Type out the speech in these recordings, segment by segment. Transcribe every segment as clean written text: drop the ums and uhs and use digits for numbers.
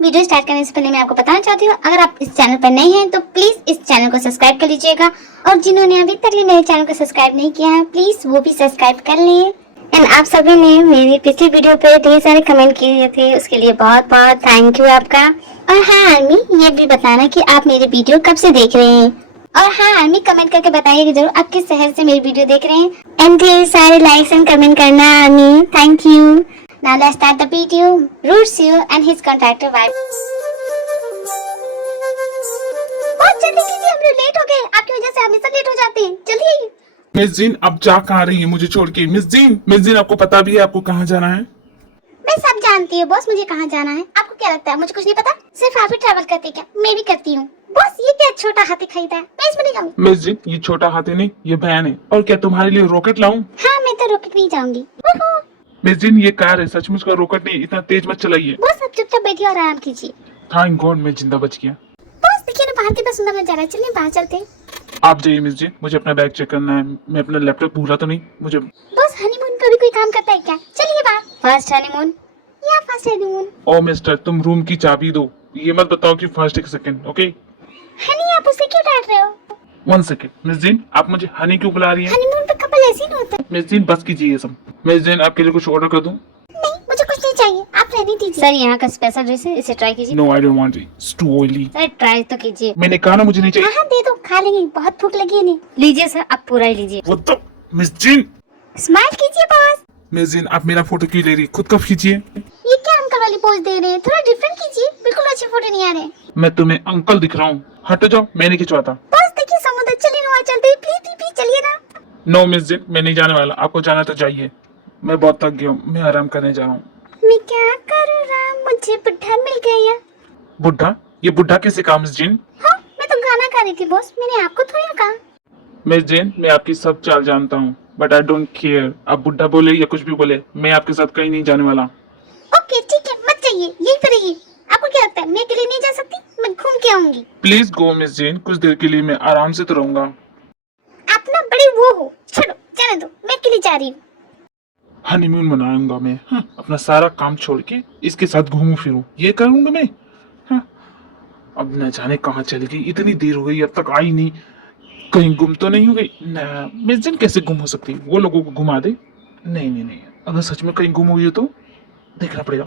Video start करने से पहले मैं आपको बताना चाहती हूँ, अगर आप इस चैनल पर नए हैं तो प्लीज इस चैनल को सब्सक्राइब कर लीजिएगा, और जिन्होंने अभी तक मेरे चैनल को सब्सक्राइब नहीं किया है प्लीज वो भी सब्सक्राइब कर लें। एंड आप सभी ने मेरी पिछली वीडियो पे ढेर सारे कमेंट किए थे, उसके लिए बहुत बहुत थैंक यू आपका। और हाँ आर्मी, ये भी बताना कि आप मेरी वीडियो कब से देख रहे हैं। और हाँ आर्मी, कमेंट करके बताइए जरूर आप किस शहर से मेरी वीडियो देख रहे हैं। एंड ढेर सारे लाइक्स एंड कमेंट करना army, thank you. Now let's start the video. Rusio and his contractor wife. बहुत जल्दी कीजिए, हम लोग लेट हो गए। आपकी वजह से हमेशा लेट हो जाते हैं, जल्दी। मिस जीन, अब जा कहाँ रही है मुझे छोड़ के? मिस जीन, आपको पता भी है आपको कहाँ जाना है? मैं सब जानती हूँ बॉस, मुझे कहाँ जाना है। आपको क्या लगता है मुझे कुछ नहीं पता? सिर्फ आप ही ट्रैवल करते क्या? मैं भी करती हूँ। बॉस ये क्या छोटा हाथी खरीदा है, मैं इसमें नहीं जाऊँ। मिस जीन, ये छोटा हाथी नहीं, ये वैन है। और क्या तुम्हारे लिए रॉकेट लाऊं? हाँ मैं तो रॉकेट नहीं जाऊंगी। मिस जीन, ये कार है, सचमुच का रॉकेट नहीं, इतना तेज मत चलाइए। बॉस आप चुपचाप बैठिए और आराम कीजिए। थैंक गॉड मैं जिंदा बच गया। बॉस देखिए ना बाहर कितना सुंदर नजारा है, चलिए बाहर चलते हैं। आप जाइए मिस जीन, मुझे अपना बैग चेक करना है। मैं अपना लैपटॉप भूला तो नहीं मुझे? बॉस हनीमून पे भी कोई काम करता है क्या? चलिए बाहर। फर्स्ट हनीमून या फर्स्ट हनीमून? ओ मिस्टर, तुम रूम की चाबी दो, ये मत बताओ कि फर्स्ट एक सेकंड। ओके हनी आप उसे क्यों डांट रहे हो? 1 सेकंड। मिस जीन, आप मुझे हनी क्यों बुला रही हैं? हनीमून पे कपल ऐसे ही होते हैं। मिस जीन बस कीजिए ये सब। मिस जीन, आपके लिए कुछ ऑर्डर कर दूं? नहीं मुझे कुछ नहीं चाहिए, आप रहने दीजिए। सर यहाँ का स्पेशल डिश है, इसे ट्राई कीजिए। No I don't want it, it's too oily. Sir try तो कीजिए। मैंने कहा ना मुझे नहीं चाहिए। हाँ हाँ दे दो, खा लेंगे, बहुत भूख लगी है। नहीं लीजिए सर, आप पूरा ही लीजिए। वो तो मिस जीन। स्माइल कीजिए बॉस। मिस जीन, आप मेरा फोटो क्यों ले रही? खुद का खींचिए। ये क्या अंकल वाली पोज दे रहे हैं, थोड़ा डिफरेंट कीजिए, बिल्कुल अच्छे फोटो नहीं आ रहे। मैं तुम्हें अंकल दिख रहा हूँ? हट जाओ, मैं नहीं खिंचवाता। बॉस देखिए समुद्र, चलिए ना वहाँ चलते हैं, प्लीज प्लीज प्लीज चलिए ना। नो मिस जीन, मैं नहीं जाने वाला। आपको जाना तो जाइए, मैं बहुत थक गया हूँ, मैं आराम करने जा रहा हूँ। मैं क्या करूँ राम, मुझे बुढ़ा मिल गया। बुढ़ा? ये बुढ़ा किसे कहा मिस जीन? हाँ मैं तो गाना गा रही थी बॉस, मैंने आपको थोड़ी ना कहा। मिस जीन, मैं आपकी सब चाल जानता हूँ, बट आई डोंट केयर। आप बुढ़ा बोले या कुछ भी बोले, मैं आपके साथ कहीं नहीं जाने वाला। ओके ठीक है, मत जाइए, यही पर रहिए। आपको क्या लगता है मैं अकेले नहीं जा सकती? मैं घूम के आऊंगी। प्लीज गो मिस जीन, कुछ देर के लिए मैं आराम से तो रहूंगा। आप ना बड़े वो हो, छोड़ो जाने दो, मैं अकेले जा रही हूँ। हनीमून मनाऊंगा मैं। हाँ, अपना सारा काम छोड़ के इसके साथ घूमू फिरूं, ये करूंगा मैं। हाँ, अब न जाने कहाँ चली गई, इतनी देर हो गई अब तक आई नहीं। कहीं गुम तो नहीं हो गई ना? मिस जीन कैसे गुम हो सकती? वो लोगों को घुमा दे। नहीं नहीं नहीं, अगर सच में कहीं गुम हुई हो तो देखना पड़ेगा।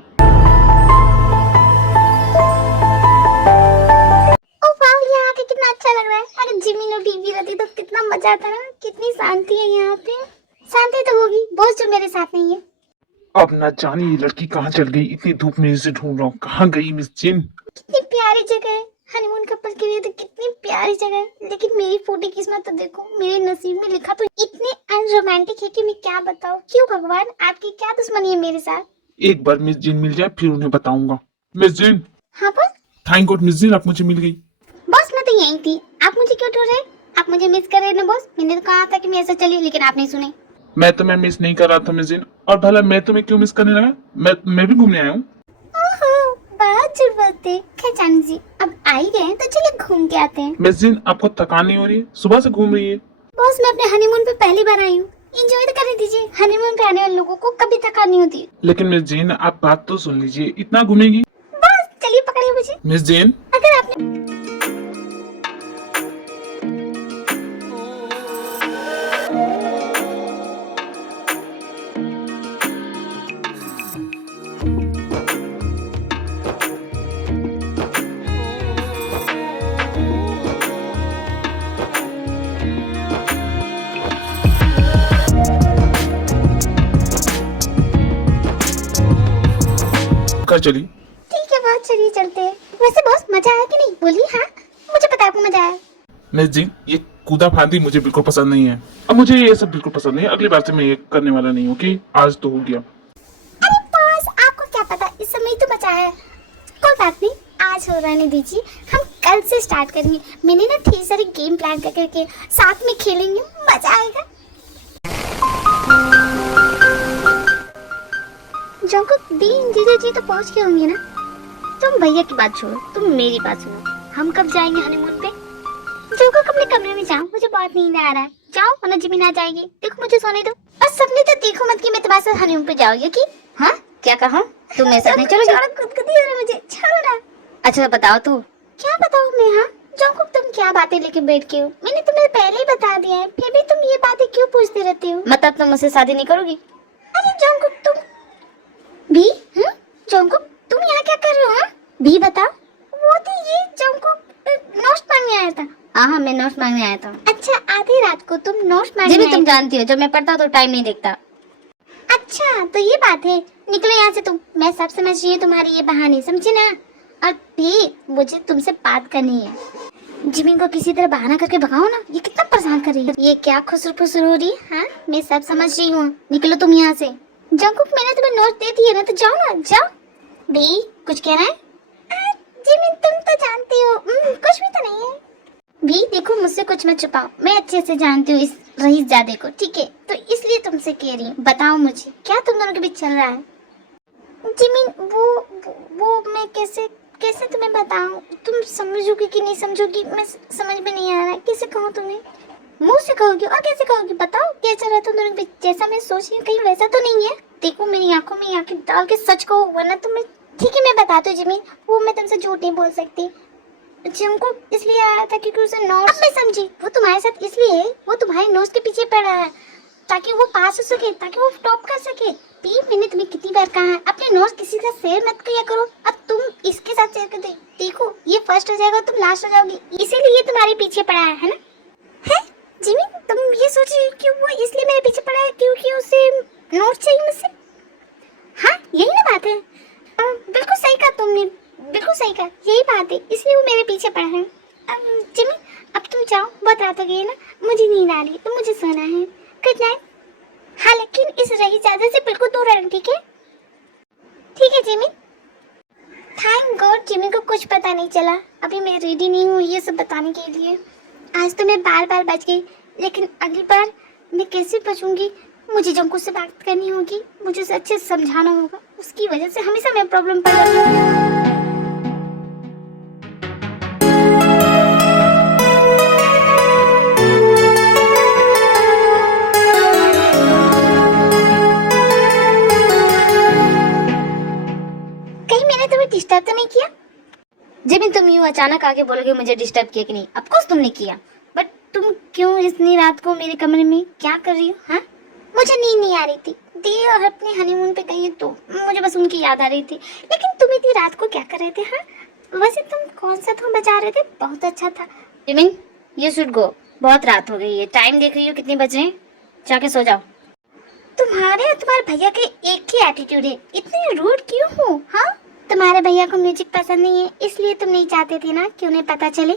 ओ वाह, यहाँ आके कितना अच्छा लग रहा है। अगर जिमी और बीबी रहती तो कितना मजा आता ना। कितनी शांति है यहाँ पे। शांति तो होगी बॉस जो मेरे साथ नहीं है। अब ना जाने ये लड़की कहाँ चल गई, इतनी धूप में इसे ढूंढ रहा हूँ, कहाँ गई मिस जीन? कितनी प्यारी जगह है, हनीमून कपल के लिए तो कितनी प्यारी जगह है। लेकिन मेरी फूटी किस्मत तो देखो, मेरे नसीब में लिखा तो इतने अनरोमांटिक है कि मैं क्या बताऊँ। क्यों भगवान, आपकी क्या दुश्मनी है मेरे साथ? एक बार मिस जीन मिल जाए फिर उन्हें बताऊंगा। Miss Jean. हाँ boss. Thank God miss Jean, आप मुझे मिल गई। बॉस मैं तो यहीं थी, आप मुझे क्यों ढूंढ रहे? आप मुझे मिस कर रहे ना बॉस? मैंने तो कहा था कि मैं ऐसा चली, लेकिन आप नहीं सुने। मैं तुम्हें मिस नहीं कर रहा था मिस जीन, और भला मैं तुम्हें क्यों मिस करने लगा? मैं भी घूमने आया हूँ। ओहो, बहुत जरूरत है। खैर जान जी, अब आ ही गए हैं तो चलिए घूम के आते हैं। मिस जीन, आपको थकान नहीं हो रही है? सुबह से घूम रही है। बॉस मैं अपने हनीमून पे पहली बार आई हूँ, एंजॉय तो करने दीजिए। हनीमून पे आने वाले लोगों को कभी थकान नहीं होती। लेकिन मिस जीन, आप बात तो सुन लीजिए, इतना घूमेगी? बॉस चलिए पकड़िए मुझे। Miss gene. अगर आपने कहाँ चली? ठीक है बॉस चलिए चलते हैं। वैसे बॉस मजा आया कि नहीं, बोलिए। हाँ मुझे पता है आपको मजा आया। मिस जीन, ये कूदा फांदी मुझे बिल्कुल पसंद नहीं है। अब मुझे ये सब बिल्कुल पसंद नहीं है, अगली बार से मैं ये करने वाला नहीं हूँ। कि आज तो हो गया। अरे बॉस आपको क्या पता, इस समय तो मजा आया। कोई बात नहीं, आज हो रहने दीजिए, हम कल से स्टार्ट करेंगे। मैंने ना ढेर सारे गेम प्लान करके साथ में खेलेंगे, मजा आएगा। जंकुक दी जीजा जी तो पहुंच गए होंगे ना? तुम भैया की बात छोड़ो, तुम मेरी बात सुनो। हम कब जाएंगे हनीमून पे? जंकुक अपने कमरे में जाओ, मुझे बहुत नींद आ रहा है। जाओ वरना जिमी ना जाएगी। देखो मुझे सोने दो। और सपने तो देखो मत कि मैं तुम्हारे साथ हनीमून पे जाओगे। कि हाँ क्या कहा? तुम मेरे साथ नहीं चलोगे? खुद खुद ही हो रहा है मुझे, छोड़ो ना। अच्छा बताओ तो। क्या बताओ मैं? हाँ जंकुक, तुम क्या बातें लेके बैठ के हो? मैंने तुम्हें पहले ही बता दिया है, फिर भी तुम ये बातें क्यों पूछते रहते हो? मतलब तुम मुझसे शादी नहीं करोगी? अरे जंकुक तुम भी, जंकुक तुम यहाँ क्या कर रहे हो? हाँ भी बताओ। वो तो ये जंकुक नोट्स मांगने आया था। हाँ मैं नोट्स मांगने आया था। अच्छा आधी रात को तुम नोट्स मांगने आए? तुम जानती हो जब मैं पढ़ता हूँ तो टाइम नहीं देखता। अच्छा तो ये बात है, निकलो यहाँ से तुम। मैं सब समझ रही हूँ तुम्हारी ये बहाने, समझे ना? और भी मुझे तुमसे बात करनी है। जिमिन को किसी तरह बहाना करके भगाओ ना, ये कितना परेशान कर रही है। ये क्या खुसर फुसर हो रही है? हाँ मैं सब समझ रही हूँ, निकलो तुम यहाँ से। जंकुक मैंने तुम्हें नोट दे दिए ना, तो जाओ ना जाओ। भी कुछ कहना है? जिमिन तुम तो जानती हो कुछ भी तो नहीं है। भी देखो मुझसे कुछ मत छुपाओ, मैं अच्छे से जानती हूँ इस रईसजादे को, ठीक है? तो इसलिए तुमसे कह रही हूँ, बताओ मुझे क्या तुम दोनों के बीच चल रहा है? जिमिन वो मैं कैसे कैसे तुम्हें बताऊं? तुम समझोगी कि नहीं समझोगी मैं समझ में नहीं आ रहा है। कैसे कहूँ तुम्हें? मुंह से कहोगी और कैसे कहोगी? बताओ क्या चल रहा है तुम दोनों के बीच? जैसा मैं सोच रही हूँ कहीं वैसा तो नहीं है? देखो मेरी आंखों में आंखें डाल के सच कहो, वरना तुम्हें। ठीक है मैं बताती हूँ जिमिन, वो मैं तुमसे झूठ नहीं बोल सकती। हमको इसलिए आया था क्योंकि उसे नोट्स। अब मैं समझी, वो तुम्हारे साथ इसलिए वो तुम्हारे नोट्स के पीछे पड़ा है ताकि वो पास हो सके, ताकि वो टॉप कर सके। भी मैंने तुम्हें कितनी बार कहा है अपने नोट्स किसी से शेयर मत किया करो। अब तुम इसके साथ शेयर कर दे, देखो ये फर्स्ट हो जाएगा, तुम लास्ट हो जाओगी, इसीलिए ये तुम्हारे पीछे पड़ा है ना? है जिमिन तुम ये सोच रही हो कि वो इसलिए मेरे पीछे पड़ा है क्योंकि उसे नोट्स चाहिए मुझसे? हाँ यही ना बात है। बिल्कुल सही कहा तुमने, बिल्कुल सही कहा, यही बात है, इसलिए वो मेरे पीछे पड़ा है। जिमिन अब तुम जाओ, बहुत रात हो गई है ना, मुझे नींद आ रही है तो मुझे सोना है। Good night. हाँ लेकिन इस रईसजादे से बिल्कुल दूर रहना, ठीक है? ठीक है जिमिन। थैंक गॉड जिमिन को कुछ पता नहीं चला। अभी मैं रेडी नहीं हूँ ये सब बताने के लिए। आज तो मैं बार बार बच गई, लेकिन अगली बार मैं कैसे बचूंगी? मुझे जंकुक से बात करनी होगी, मुझे उसे अच्छे से समझाना होगा, उसकी वजह से हमेशा मैं प्रॉब्लम पड़ जाती हूँ। कहीं मैंने तुम्हें डिस्टर्ब तो नहीं किया? जिमिन तुम यूं अचानक आके बोलोगे मुझे डिस्टर्ब किया कि नहीं? ऑफ कोर्स तुमने किया, बट तुम क्यों इतनी रात को मेरे कमरे में क्या कर रही हो? हाँ मुझे नींद नहीं आ रही थी, दी और अपने हनीमून पे गई तो मुझे बस उनकी याद आ रही थी। लेकिन तुम इतनी रात को क्या कर रहे थे? हाँ वैसे तुम कौन सा धुन बजा रहे थे? बहुत अच्छा था। जिमिन यू शुड गो, बहुत रात हो गई है, टाइम देख रही हो कितने बजे हैं, जाके सो जाओ। तुम्हारे और तुम्हारे भैया के एक ही एटीट्यूड है, इतने रूड क्यों हो? हाँ तुम्हारे भैया को म्यूजिक पसंद नहीं है इसलिए तुम नहीं चाहते थे ना कि उन्हें पता चले,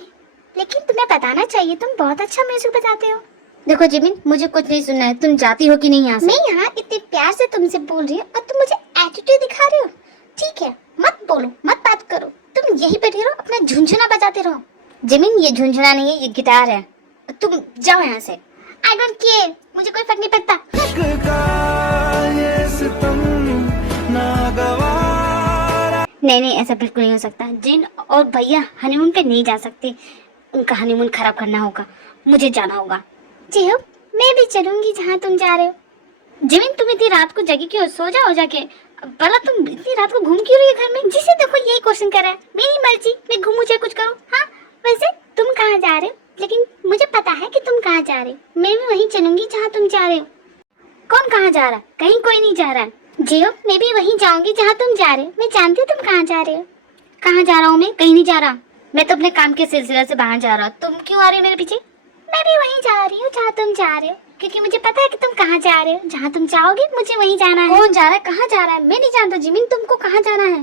लेकिन तुम्हें बताना चाहिए, तुम बहुत अच्छा म्यूजिक बजाते हो। देखो जिमिन मुझे कुछ नहीं सुनना है, तुम जाती हो कि नहीं यहाँ से? मैं यहाँ इतने प्यार से तुमसे बोल रही हूँ और तुम मुझे एटीट्यूड दिखा रहे हो। ठीक है मत बोलो मत बात करो, तुम यही बैठे रहो अपना झुनझुना बजाते रहो। जिमिन ये झुनझुना नहीं है, ये गिटार है, तुम जाओ यहाँ से। आई डोंट केयर, मुझे कोई फर्क नहीं पड़ता। नहीं नहीं ऐसा बिल्कुल नहीं हो सकता, जिन और भैया हनीमून पे नहीं जा सकते, उनका हनीमून खराब करना होगा, मुझे जाना होगा। जी हो मैं भी चलूंगी जहाँ तुम जा रहे हो। जिमिन तुम इतनी रात को जगी क्यों? सो जाओ जाके। भला तुम इतनी रात को घूम क्यों रही है घर में? जिसे देखो यही क्वेश्चन कर रहा है, मेरी मर्जी, मैं घूमू चाहे कुछ करूँ। हाँ वैसे तुम कहाँ जा रहे हो? लेकिन मुझे पता है कि तुम कहाँ जा रहे हो, मैं भी वहीं चलूंगी जहाँ तुम जा रहे हो। कौन कहाँ जा रहा है? कहीं कोई नहीं जा रहा है। जियो मैं भी वहीं जाऊंगी जहाँ तुम जा रहे हो, मैं जानती हूँ तुम कहाँ जा रहे हो। कहाँ जा रहा हूँ मैं? कहीं नहीं जा रहा, मैं तो अपने काम के सिलसिले से बाहर जा रहा हूँ। तुम क्यों आ रही हो मेरे पीछे? मैं भी वहीं जा रही हूँ जहाँ तुम जा रहे हो, क्योंकि मुझे पता है कि तुम कहाँ जा रहे हो। जहाँ तुम जाओगे मुझे वहीं जाना है। कौन जा रहा है? कहाँ जा रहा है? मैं नहीं जानता जिमिन, तुमको कहाँ जाना है?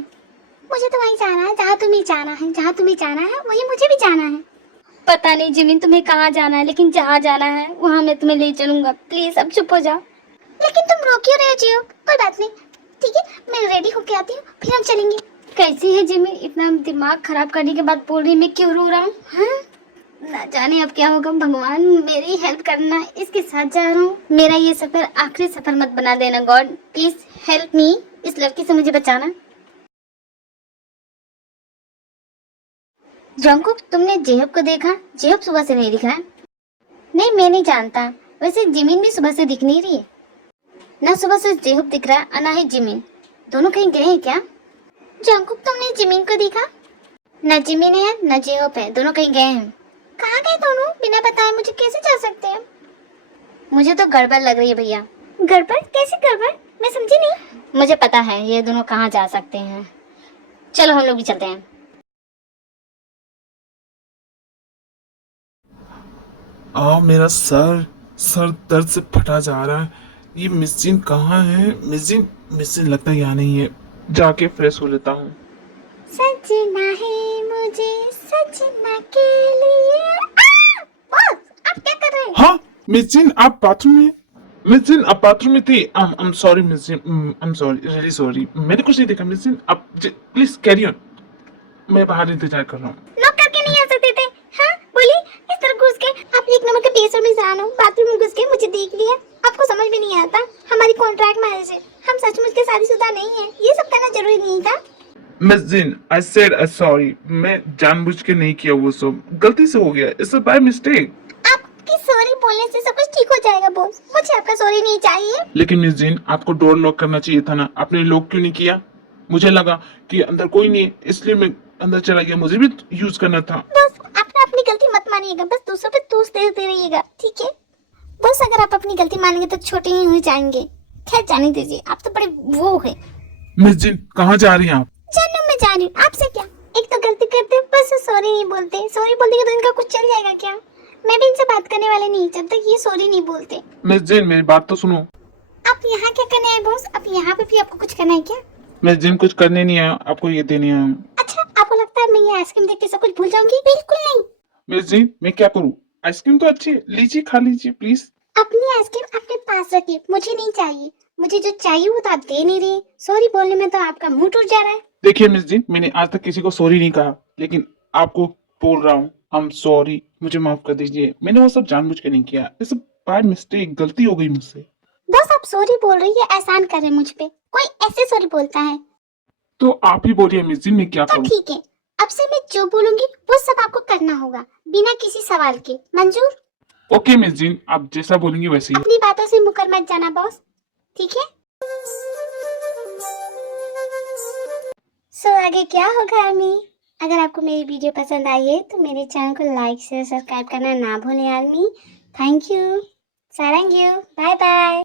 मुझे तो वहीं जाना है जहाँ तुम्हें जाना है, जहाँ तुम्हें जाना है वहीं मुझे भी जाना है। पता नहीं जिमिन तुम्हें कहाँ जाना है, लेकिन जहाँ जाना है वहाँ मैं तुम्हें ले चलूंगा। प्लीज अब चुप हो जाओ। लेकिन तुम रो क्यों रहे हो जियो? कोई बात नहीं, ठीक है मैं रेडी होके आती हूँ, फिर हम चलेंगे। कैसी है जिमिन, इतना दिमाग खराब करने के बाद बोल रही मैं क्यों रो रहा हूँ? हाँ ना जाने अब क्या होगा, भगवान मेरी हेल्प करना, इसके साथ जा रहा हूँ। मेरा ये सफर आखिरी सफर मत बना देना गॉड, प्लीज हेल्प मी, इस लड़की से मुझे बचाना। जंकुक तुमने जेहब को देखा? जेहब सुबह से नहीं दिख रहा। नहीं मैं नहीं जानता, वैसे जिमिन भी सुबह से दिख नहीं रही है ना, सुबह से जेहब दिख रहा है और ना ही जिमिन, दोनों कहीं गए हैं क्या? जंकुक तुमने जिमिन को देखा? न जिमिन है न जेहोप है, दोनों कहीं गए हैं। कहाँ गए दोनों? बिना बताए मुझे कैसे जा सकते हैं? मुझे तो गड़बड़ लग रही है भैया। गड़बड़? कैसे गड़बड़? मैं समझी नहीं। मुझे पता है ये दोनों कहाँ जा सकते हैं। चलो हम लोग भी चलते हैं। मेरा सर सर दर्द से फटा जा रहा है। ये मिस जिन कहाँ है? मिस जिन लगता है यहाँ नहीं है। जाके फ्रेश हो लेता हूँ। सजना है मुझे सजना के लिए। बॉस, आप क्या कर रहे हैं? हाँ मिस जिन, आप बाथरूम में? मिस जिन आप बाथरूम में थी? I'm sorry miss Jin, I'm sorry, really sorry। मैंने कुछ नहीं देखा मिस जिन, आप प्लीज कैरी ऑन। मैं बाहर इंतजार कर रहा हूँ। लॉक करके नहीं आ सकते थे? हाँ बोलिए, इस तरह घुस के आप एक नंबर के बेसर इंसान हो। बाथरूम में घुस के मुझे देख लिया, आपको समझ में नहीं आता। हमारी कॉन्ट्रैक्ट मैरिज है, हम सचमुच के शादीशुदा नहीं है। ये सब करना जरूरी नहीं था। Miss Jin I said sorry. मैं जानबूझ के नहीं किया, वो सब गलती से हो गया। It's by mistake. आपकी सॉरी बोलने से सब कुछ ठीक हो जाएगा बॉस, मुझे आपका सॉरी नहीं चाहिए। लेकिन मिस जिन आपको डोर लॉक करना चाहिए था ना, आपने लॉक क्यों नहीं किया? मुझे लगा कि अंदर कोई नहीं है, इसलिए मैं अंदर चला गया। मुझे भी यूज करना था। बॉस आप ना अपनी गलती मत मानिएगा, बस दूसरों पे दोष देते रहिएगा, ठीक है? बॉस अगर आप अपनी गलती मानेंगे तो छोटे ही हो जाएंगे। खैर जाने दीजिए, आप तो बड़े वो है। मिस जिन कहाँ जा रही हैं आप? जानू मैं जा रही हूँ, आपसे क्या? एक तो गलती करते बस सॉरी नहीं बोलते। सॉरी बोल देंगे तो इनका कुछ चल जाएगा क्या? मैं भी इनसे बात करने वाले नहीं जब तक ये सॉरी नहीं बोलते। मिस जिन मेरी बात तो सुनो। आप यहाँ क्या करने आए बॉस? आप यहाँ पे भी आपको कुछ करना है क्या? मिस जिन कुछ करने नहीं आया, आपको ये देने आया हूँ। अच्छा आपको लगता है मैं ये आइसक्रीम देख के सब कुछ भूल जाऊंगी? बिल्कुल नहीं। मिस जिन मैं क्या करूँ? आइसक्रीम तो अच्छी है, लीजिए खा लीजिए प्लीज। अपनी आइसक्रीम अपने पास रखिए, मुझे नहीं चाहिए। मुझे जो चाहिए वो तो आप दे नहीं रहे। सॉरी बोलने में तो आपका मुंह टूट जा रहा है। देखिए मिस जिन, मैंने आज तक किसी को सॉरी नहीं कहा, लेकिन आपको बोल रहा हूँ आई एम सॉरी। मुझे माफ कर दीजिए, मैंने वो सब जानबूझ के नहीं किया। इट्स बाय मिस्टेक, गलती हो गई मुझसे। बस आप सॉरी बोल रही है, एहसान कर रहे हैं मुझ पे। कोई ऐसे सॉरी बोलता है? तो आप ही बोलिए मिस जिन, मैं क्या तो करूँ? ठीक है, अब से मैं जो बोलूंगी वो सब आपको करना होगा, बिना किसी सवाल के। मंजूर? ओके मिस जिन, आप जैसा बोलेंगे वैसे ही। अपनी बातों से मुकर मत जाना बॉस, ठीक है? सो आगे क्या होगा आर्मी? अगर आपको मेरी वीडियो पसंद आई है तो मेरे चैनल को लाइक से सब्सक्राइब करना ना भूलें आर्मी। थैंक यू, सारंग यू, बाय बाय।